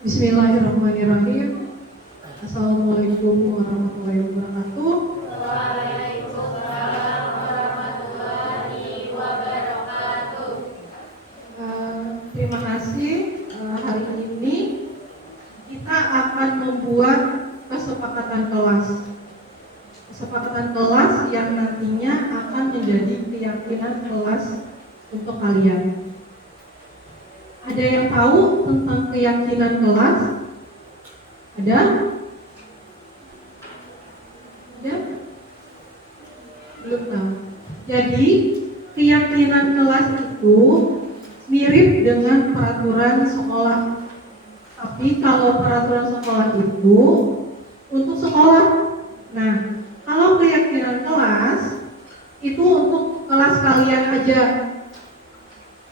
Bismillahirrahmanirrahim. Assalamualaikum warahmatullahi wabarakatuh. Waalaikumsalam warahmatullahi wabarakatuh. Terima kasih. Hari ini kita akan membuat kesepakatan kelas. Kesepakatan kelas yang nantinya akan menjadi keyakinan kelas untuk kalian. Ada yang tahu tentang keyakinan kelas? Ada? Ada? Belum tahu. Jadi keyakinan kelas itu mirip dengan peraturan sekolah. Tapi kalau peraturan sekolah itu untuk sekolah. Nah, kalau keyakinan kelas itu untuk kelas kalian aja.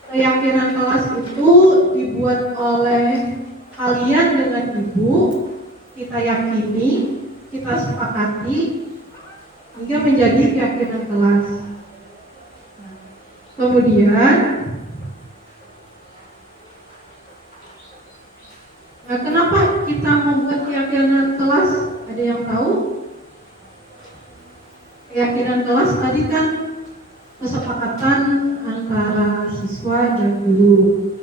Keyakinan kelas itu dibuat oleh kalian dengan ibu, kita yakini, kita sepakati, hingga menjadi keyakinan kelas. Kemudian, kenapa kita membuat keyakinan kelas? Ada yang tahu? Keyakinan kelas tadi kan kesepakatan antara siswa dan guru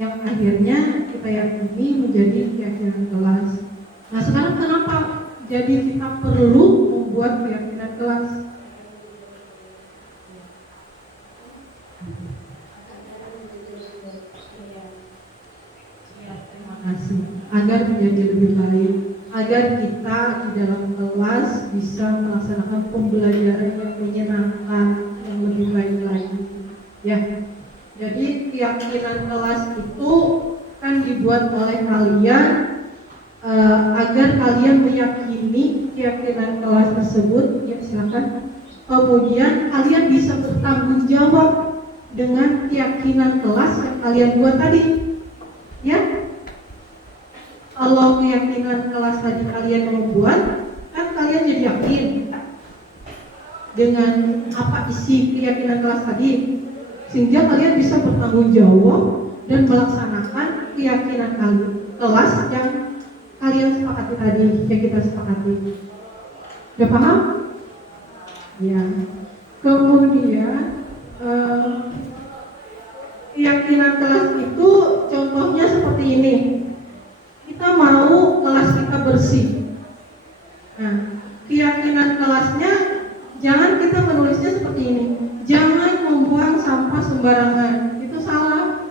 yang akhirnya kita yakini menjadi keyakinan kelas. Nah, sekarang kenapa jadi kita perlu membuat keyakinan kelas? Terima kasih. Agar menjadi lebih baik, agar kita di dalam kelas bisa melaksanakan pembelajaran yang menyenangkan, yang lebih baik lagi. Ya, jadi keyakinan kelas itu kan dibuat oleh kalian agar kalian meyakini keyakinan kelas tersebut. Ya, silakan. Kemudian kalian bisa bertanggung jawab dengan keyakinan kelas yang kalian buat tadi. Ya, kalau keyakinan kelas tadi kalian mau buat, kan kalian jadi yakin dengan apa isi keyakinan kelas tadi, sehingga kalian bisa bertanggung jawab dan melaksanakan keyakinan kelas yang kalian sepakati tadi, yang kita sepakati. Udah paham? Ya. Kemudian keyakinan kelas itu contohnya seperti ini. Kita mau kelas kita bersih. Nah, keyakinan kelasnya jangan kita menulisnya seperti ini. Jangan membuang sampah sembarangan. Itu salah.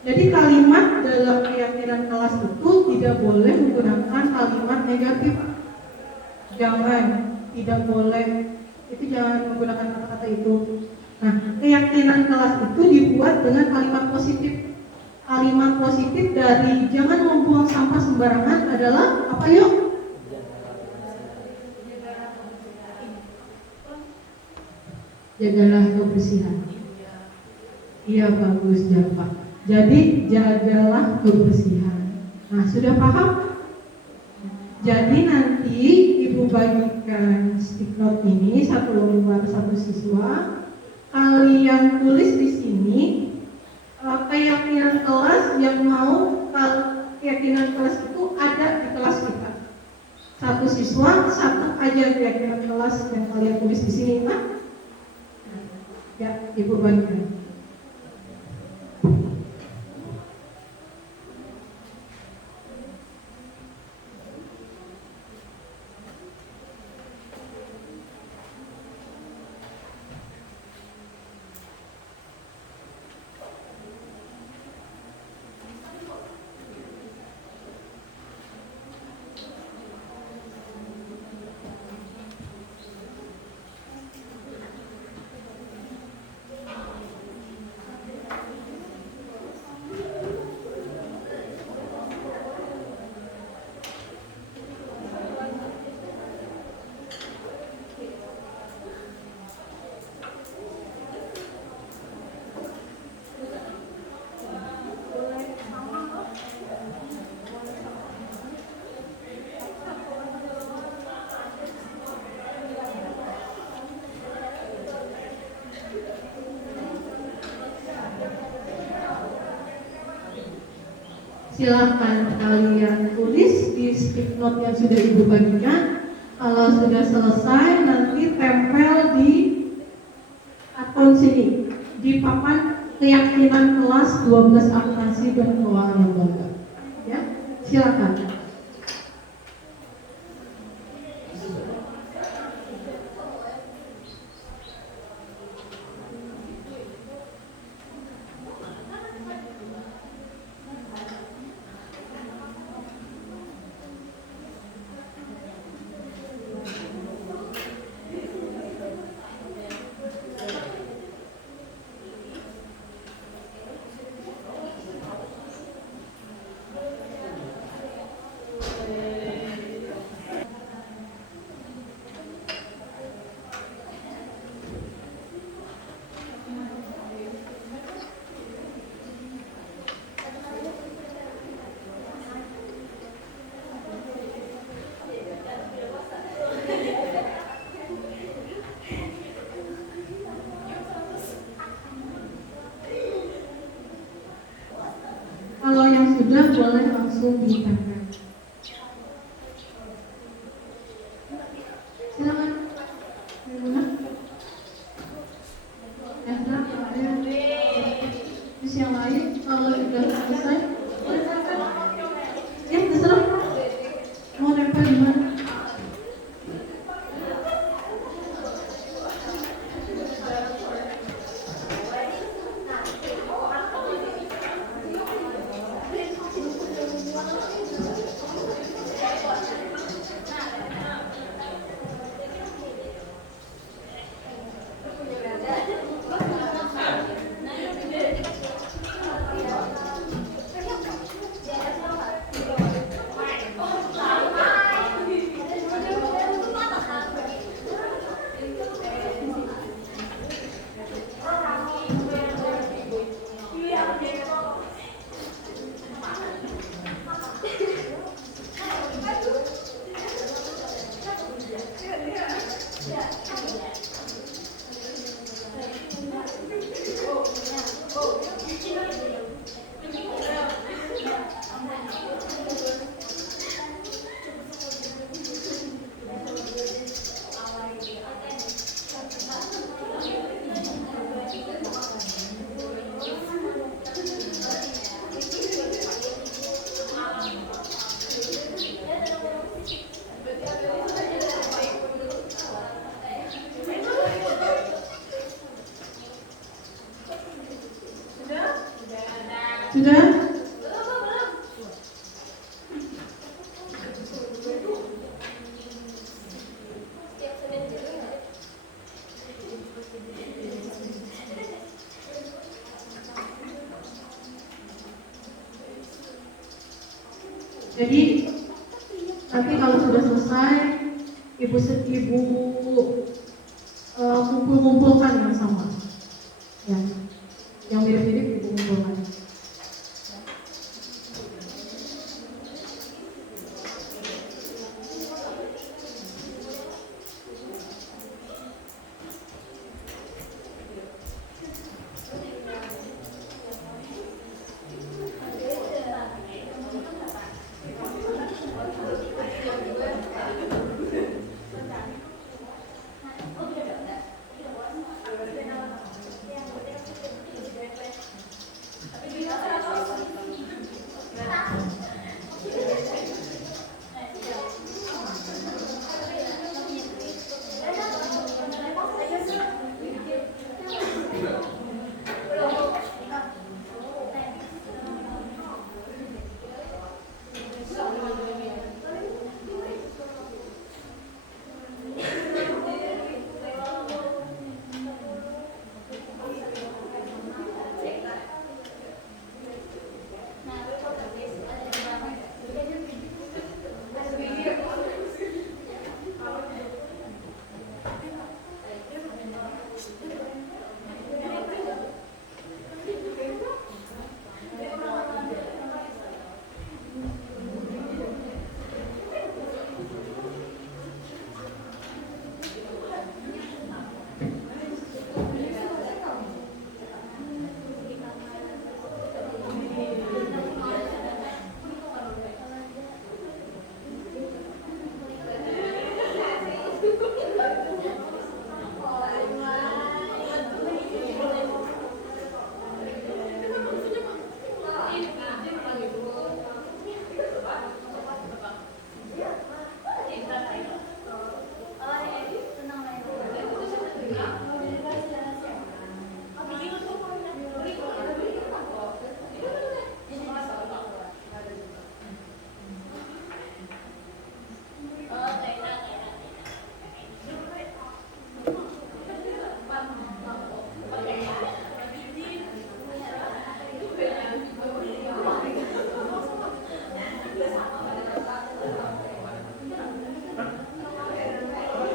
Jadi kalimat dalam keyakinan kelas itu tidak boleh menggunakan kalimat negatif. Jangan, tidak boleh. Itu jangan menggunakan kata-kata itu. Nah, keyakinan kelas itu dibuat dengan kalimat positif. Kalimat positif dari jangan membuang sampah sembarangan adalah apa yuk? Jagalah kebersihan. Iya, bagus Pak. Jadi jagalah kebersihan. Nah, sudah paham? Jadi nanti ibu bagikan stick note ini satu lembar satu siswa. Kalian tulis di sini keyakinan kelas yang mau keyakinan kelas itu ada di kelas kita. Satu siswa, satu aja keyakinan kelas yang kalian tulis di sini, Pak. Ya, ibu bagikan. Silahkan kalian tulis di stick note yang sudah Ibu bagikan. Kalau sudah selesai, nanti tempel di akun sini, di papan keyakinan kelas 12 akuntansi dan keuangan lembaga. Ya, silakan. Kalau yang sudah boleh langsung ditempel. Silakan. Gimana? Ezra, ada. Terus yang lain kalau sudah selesai, boleh tempel. Ya, terserah. Mau tempel di mana? Sudah? Jadi nanti kalau sudah selesai, ibu kumpul-kumpulkan yang sama, ya, yang mirip-mirip ibu kumpulkan.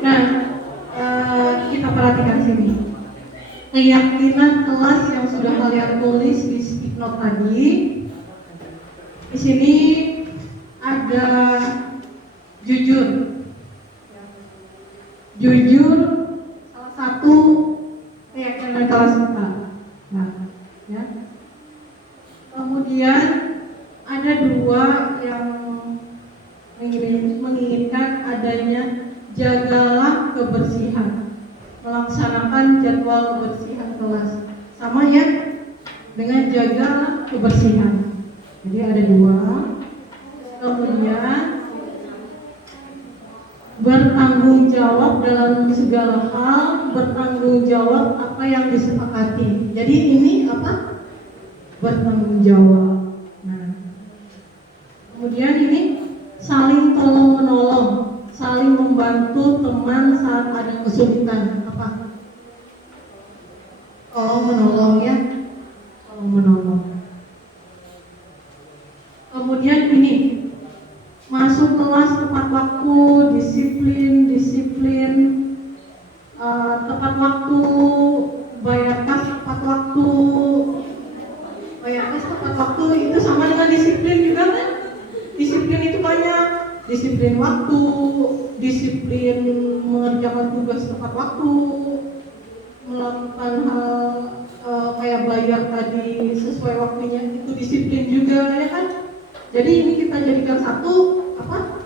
Nah, kita perhatikan sini. Keyakinan kelas yang sudah kalian tulis di stick note tadi. Di sini ada jujur. Jujur salah satu keyakinan kelas kita. Nah, ya. Kemudian ada dua yang menginginkan adanya jagalah kebersihan, melaksanakan jadwal kebersihan kelas, sama ya dengan jaga kebersihan. Jadi ada dua. Kemudian bertanggung jawab dalam segala hal, bertanggung jawab apa yang disepakati. Jadi ini apa? Bertanggung jawab. Nah, kemudian ini saling tolong menolong, saling membantu teman saat ada kesulitan. Apa? Tolong menolong ya, tolong menolong. Kemudian ini masuk kelas tepat waktu, disiplin, tepat waktu, bayar kas tepat waktu. Bayar kas tepat waktu itu sama dengan disiplin juga kan? Disiplin itu banyak, disiplin waktu, disiplin mengerjakan tugas tepat waktu, melakukan hal kayak bayar tadi sesuai waktunya, itu disiplin juga ya kan? Jadi ini kita jadikan satu apa?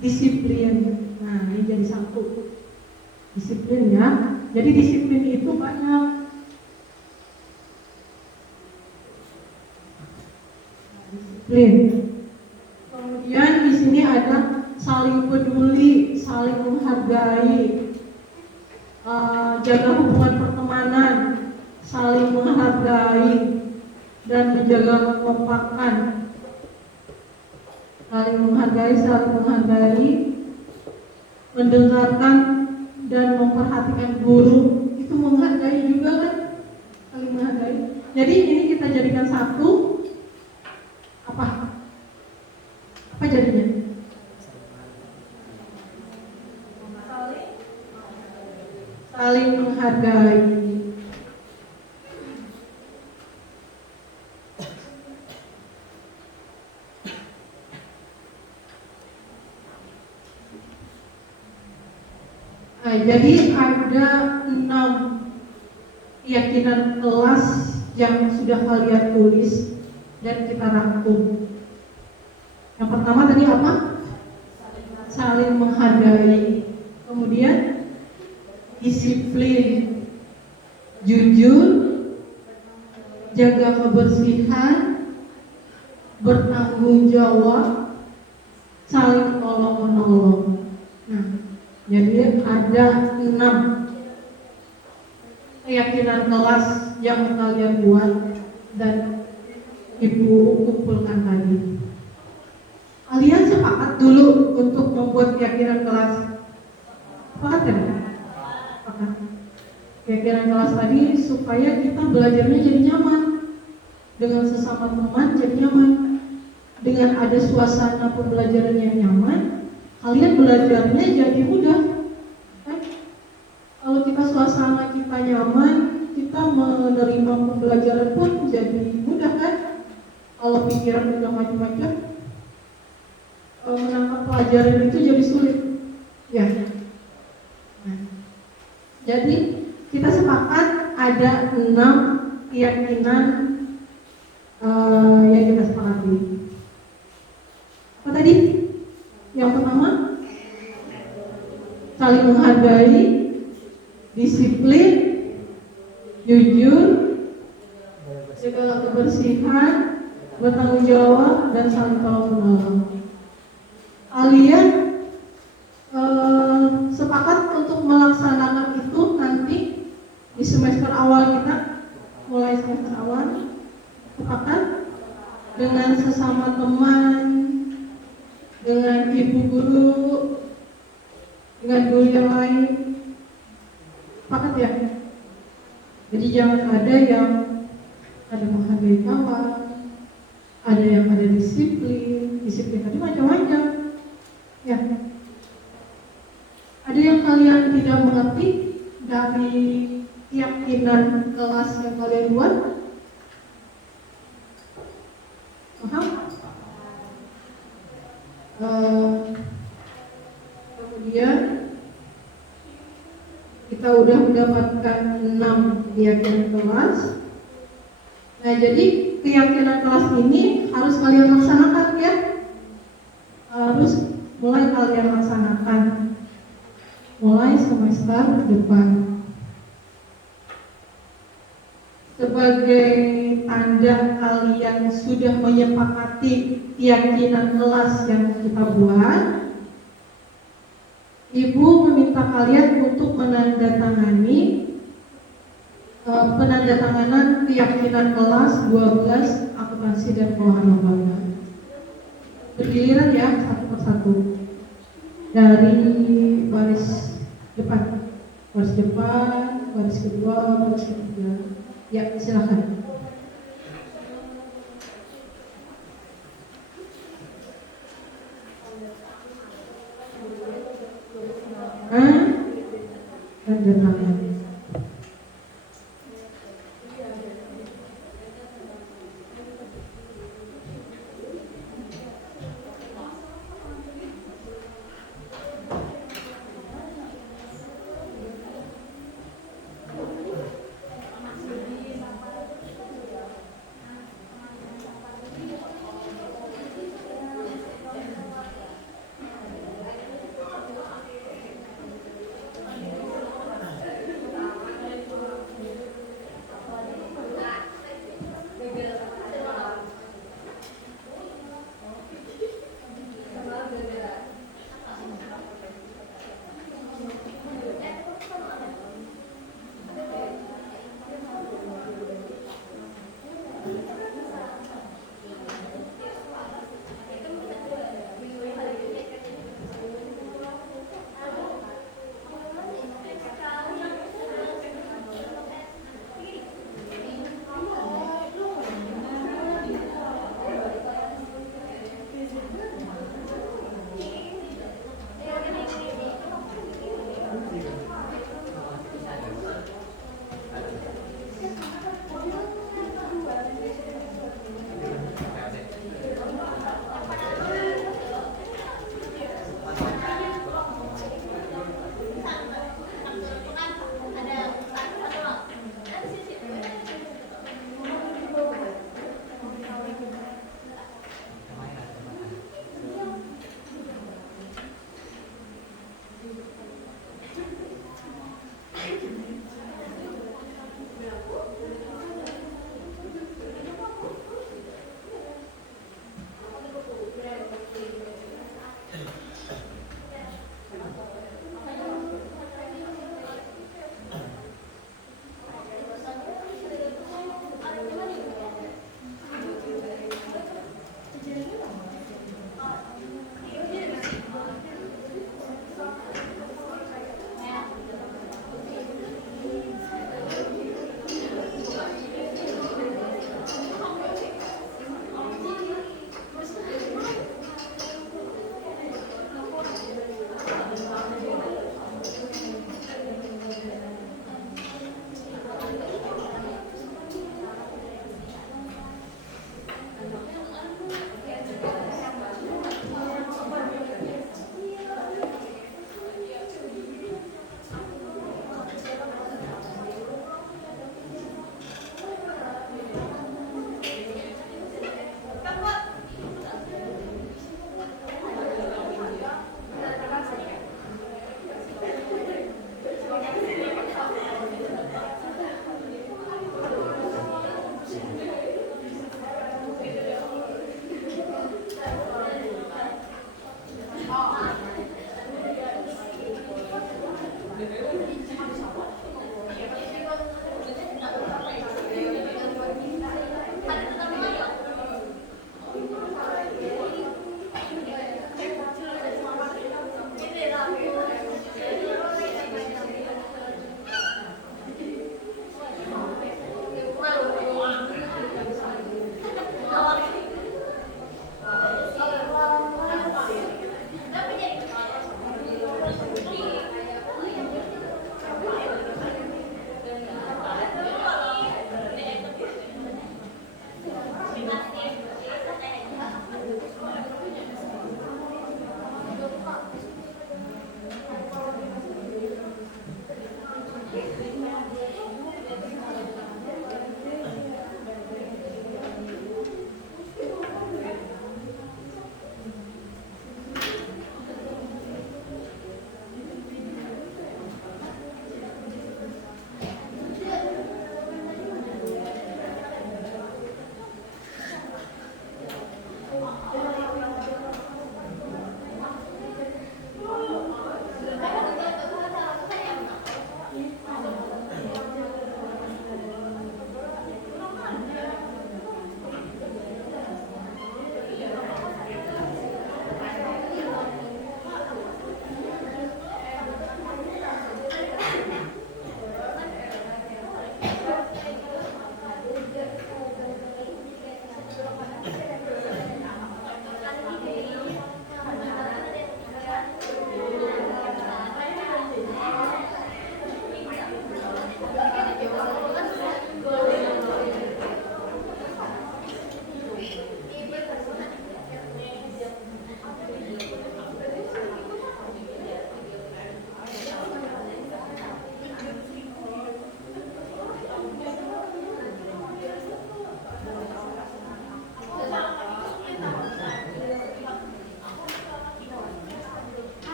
Disiplin. Nah, ini jadi satu. Disiplin ya. Jadi disiplin itu banyak. Disiplin. Kemudian di sini ada saling peduli, saling menghargai, jaga hubungan pertemanan, saling menghargai dan menjaga kekompakan. Saling menghargai, mendengarkan dan memperhatikan guru, itu menghargai juga kan? Saling menghargai. Jadi ini kita jadikan satu apa? Apa jadinya? Saling menghargai. Jadi ada 6 keyakinan kelas yang sudah kalian tulis dan kita rangkum. Yang pertama tadi apa? Saling menghargai. Kemudian disiplin, jujur, jaga kebersihan, bertanggung jawab, saling tolong menolong. Nah, jadi ada 6 keyakinan kelas yang kalian buat dan ibu kumpulkan tadi. Kalian sepakat dulu untuk membuat keyakinan kelas. Sepakat ya? Sepakat. Keyakinan kelas tadi supaya kita belajarnya jadi nyaman, dengan sesama teman jadi nyaman, dengan ada suasana pembelajaran yang nyaman. Kalian belajarnya jadi mudah kan? Kalau kita suasana kita nyaman, kita menerima pembelajaran pun jadi mudah kan? Kalau pikiran udah macam-macam, menangkap pelajaran itu jadi sulit ya. Nah, jadi kita sepakat ada 6 keyakinan yang kita sepakati. Apa tadi? Yang pertama, saling menghargai, disiplin, jujur, jaga kebersihan, bertanggung jawab, dan saling tolong menolong. Kalian sepakat untuk melaksanakan itu nanti di semester awal kita, mulai semester awal, sepakat dengan sesama teman, dengan ibu guru, dengan guru yang lain. Sepakat ya? Jadi jangan ada yang ada menghargai kawan, ada yang ada disiplin tadi macam-macam ya. Ada yang sudah mengerti dari keyakinan kelas yang kalian buat? Paham? Kemudian kita udah mendapatkan 6 keyakinan kelas. Nah, jadi keyakinan kelas ini harus kalian laksanakan ya. Harus mulai kalian laksanakan mulai semester depan. Sebagai tanda kalian sudah menyepakati keyakinan kelas yang kita buat, Ibu meminta kalian untuk menandatangani penandatanganan keyakinan kelas 12 akuntansi dan keuangan lembaga. Bergiliran ya, satu persatu. Dari baris depan, baris kedua, baris ketiga. Ya, silakan. Tanda tangan.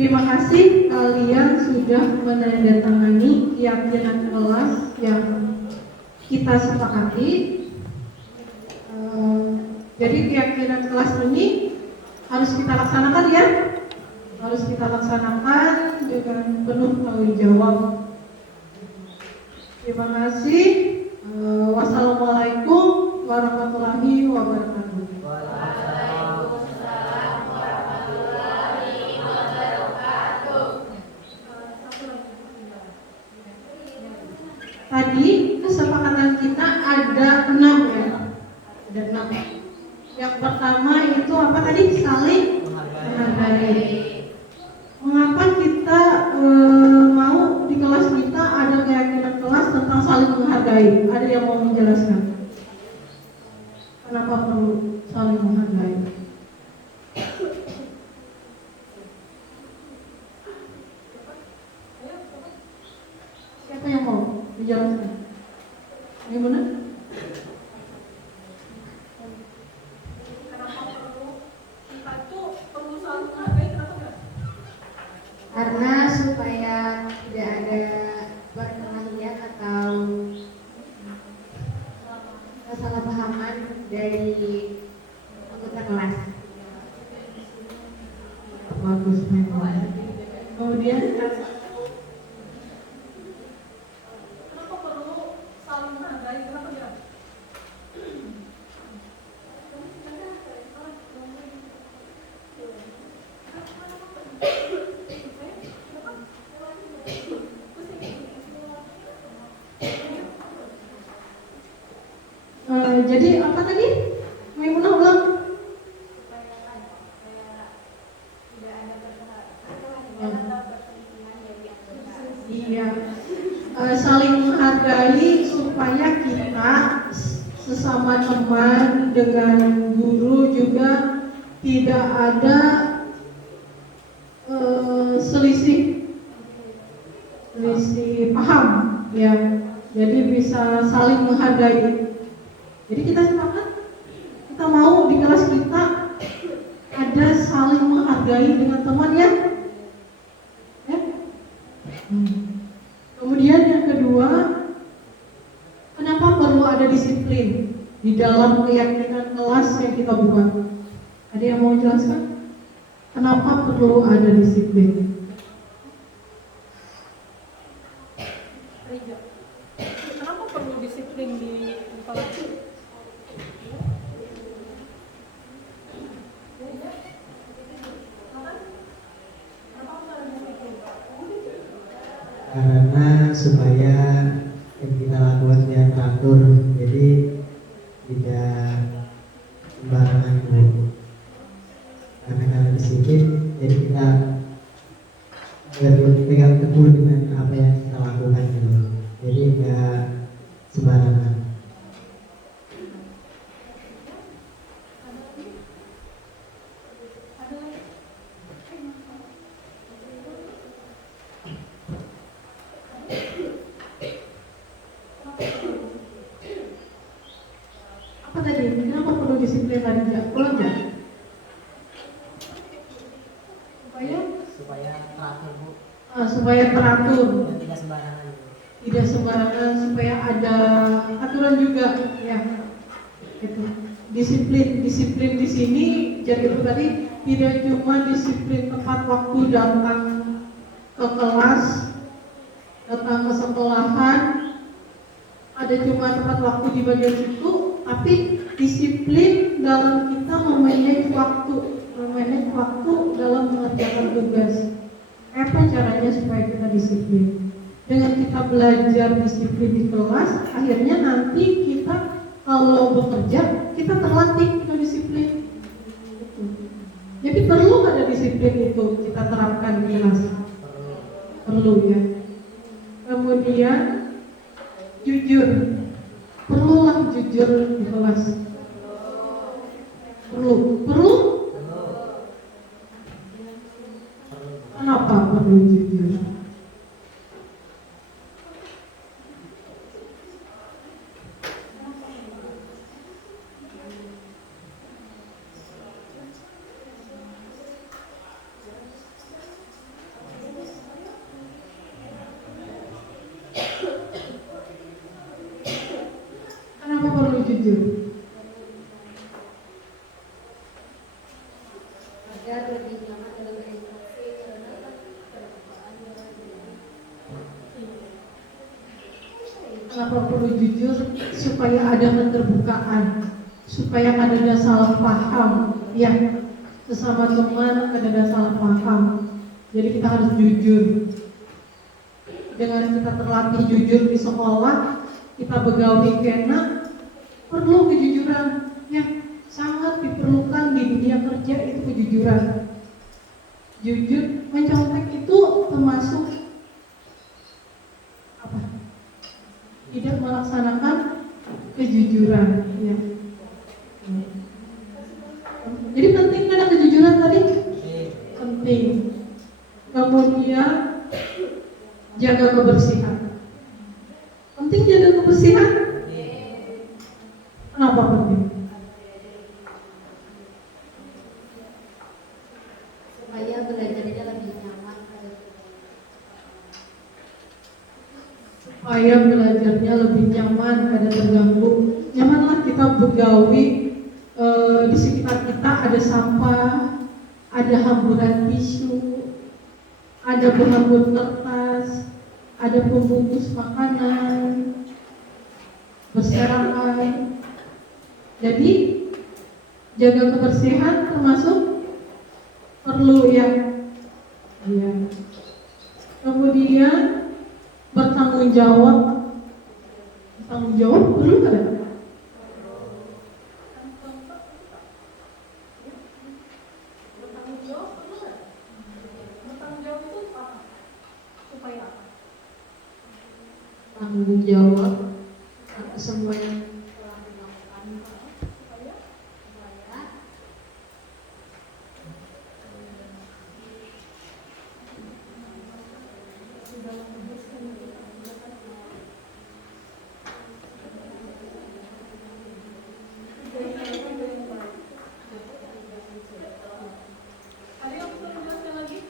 Terima kasih kalian sudah menandatangani keyakinan kelas yang kita sepakati. Jadi keyakinan kelas ini harus kita laksanakan ya. Harus kita laksanakan dengan penuh tanggung jawab. Terima kasih. Wassalamualaikum warahmatullahi wabarakatuh. Waalaikumsalam warahmatullahi wabarakatuh. Tadi kesepakatan kita ada 6 ya. Ada 6. Yang pertama itu apa tadi? Saling menghargai. Mengapa kita mau di kelas kita ada keyakinan kelas tentang saling menghargai? Ada yang mau menjelaskan? Kenapa perlu saling menghargai? Siapa yang mau menjelaskan? Gimana? Karena supaya tidak ada perkelahian atau kesalahpahaman dari anggota kelas. Bagus memang. Kemudian Kenapa perlu saling menghargai? Kenapa ya? jadi apa tadi? Maimunah ulang. Iya, saling menghargai supaya kita sesama teman dengan guru juga tidak ada selisih paham ya. Jadi bisa saling menghargai. Jadi kita sepakat, kita mau di kelas kita ada saling menghargai dengan teman ya. Kemudian yang kedua, kenapa perlu ada disiplin di dalam keyakinan kelas yang kita buat? Ada yang mau jelaskan? Kenapa perlu ada disiplin? Kenapa perlu disiplin di kelas? Karena supaya yang kita lakukan dia teratur, jadi tidak sembarangan Bu. Karena disiplin, jadi kita berpegang teguh dengan apa yang kita lakukan gitu. Jadi nggak sembarangan. Apa tadi? Kenapa perlu disiplin tadi? Ulang ya? Supaya teratur Bu, Supaya teratur, dan tidak sembarangan Bu. tidak sembarangan, supaya ada aturan juga ya. Itu disiplin di sini. Jadi itu tadi tidak cuma disiplin tepat waktu datang ke kelas, datang ke sekolahan, ada cuma tepat waktu di bagian situ, tapi disiplin dalam kita memanage waktu dalam mengerjakan tugas. Apa caranya supaya kita disiplin? Dengan kita belajar disiplin di kelas, akhirnya nanti kita kalau bekerja kita terlatih kita disiplin. Jadi perlu ada disiplin itu kita terapkan di kelas. Perlu ya. Kemudian jujur, perlulah jujur di kelas. Perlu. Kenapa perlu jujur? Kenapa perlu jujur? Agar lebih nyaman dalam berinteraksi karena keterbukaan yang lebih. Kenapa perlu jujur? Supaya ada keterbukaan, supaya ada salah paham, ya, sesama teman ada salah paham. Jadi kita harus jujur. Dengan kita terlatih jujur di sekolah, kita begawi kena, perlu kejujuran, ya, sangat diperlukan di dunia kerja itu kejujuran. Jujur, mencontek itu termasuk apa? Tidak melaksanakan kejujuran, ya. Jadi penting kan kejujuran tadi? Penting. Kemudian jaga kebersihan. Penting jaga kebersihan? Kenapa penting? Supaya belajarnya lebih nyaman. Supaya belajarnya lebih nyaman, ada terganggu. Nyamanlah kita begawi, di sekitar kita ada sampah, ada hamburan tisu, ada penghambur kertas, ada pembungkus makanan, berserakan. Jadi jaga kebersihan termasuk perlu, ya. Iya. Kemudian bertanggung jawab. Bertanggung jawab perlu nggak? Bertanggung jawab perlu nggak? Bertanggung jawab itu apa? Supaya apa? Tanggung jawab atas semua yang telah dilakukan. Supaya ada yang perlu dijelaskan lagi?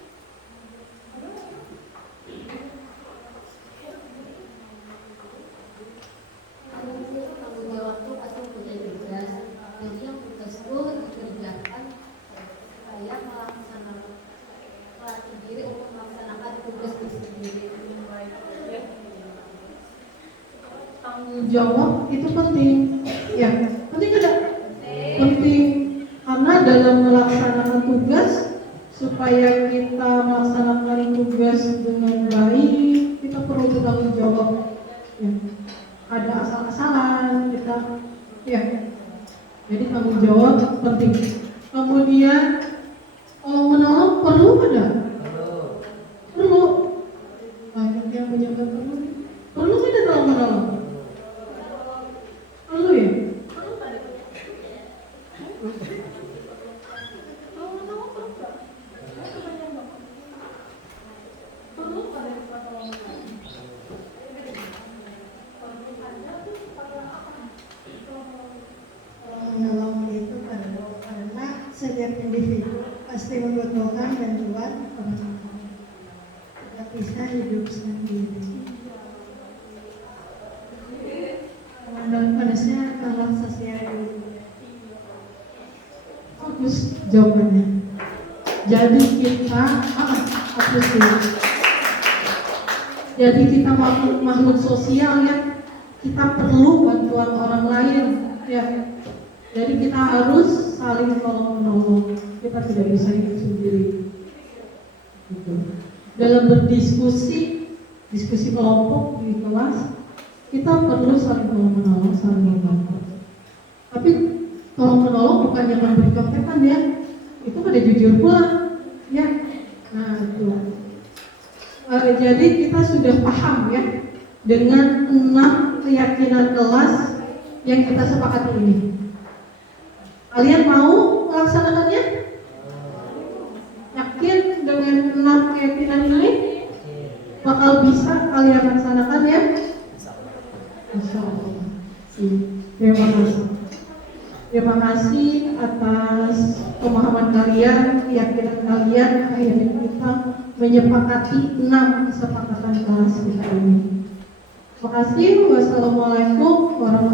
tanggung jawab itu pasti punya tugas. Jadi yang tugas itu dikerjakan supaya melaksanakan melatih diri untuk melaksanakan tugas itu sendiri. Tanggung jawab itu penting, ya. Penting tidak? Penting, karena dalam melaksanakan tugas, supaya kita melaksanakan tugas dengan baik, kita perlu bertanggung jawab, ya. Ada asal-asalan kita, ya. Jadi tanggung jawab penting. Kemudian kalau menolong perlu tidak? Perlu. Banyak yang menyebut perlu. Perlu tidak kalau menolong? Perlu, ya. Perlu nggak? Kalau menolong perlu nggak? Saya kebanyakan nggak. Perlu nggak dari pertolongan? Perlu ada tuh supaya apa? Kalau menolong itu perlu karena setiap individu pasti membutuhkan bantuan orang lain. Tidak bisa hidup sendiri. Dan harusnya tolong sosial dulu. Bagus jawabannya. Jadi kita, apa sih? Jadi kita makhluk sosial, ya. Kita perlu bantuan orang lain, ya. Jadi kita harus saling tolong menolong. Kita tidak bisa hidup sendiri. Gitu. Dalam berdiskusi, diskusi kelompok di kelas, kita perlu saling tolong menolong, saling membantu. Tapi tolong menolong bukannya memberi contekan, ya. Itu pada jujur pula, ya. Nah itu. Jadi kita sudah paham, ya, dengan 6 keyakinan kelas yang kita sepakati ini. Kalian mau melaksanakannya? Yakin dengan 6 keyakinan ini bakal bisa kalian laksanakan, ya? Insya Allah. Terima kasih. Terima kasih atas pemahaman kalian, keyakinan kalian. Akhirnya kita menyepakati 6 kesepakatan kelas kita ini. Terima kasih. Wassalamualaikum warahmatullahi wabarakatuh.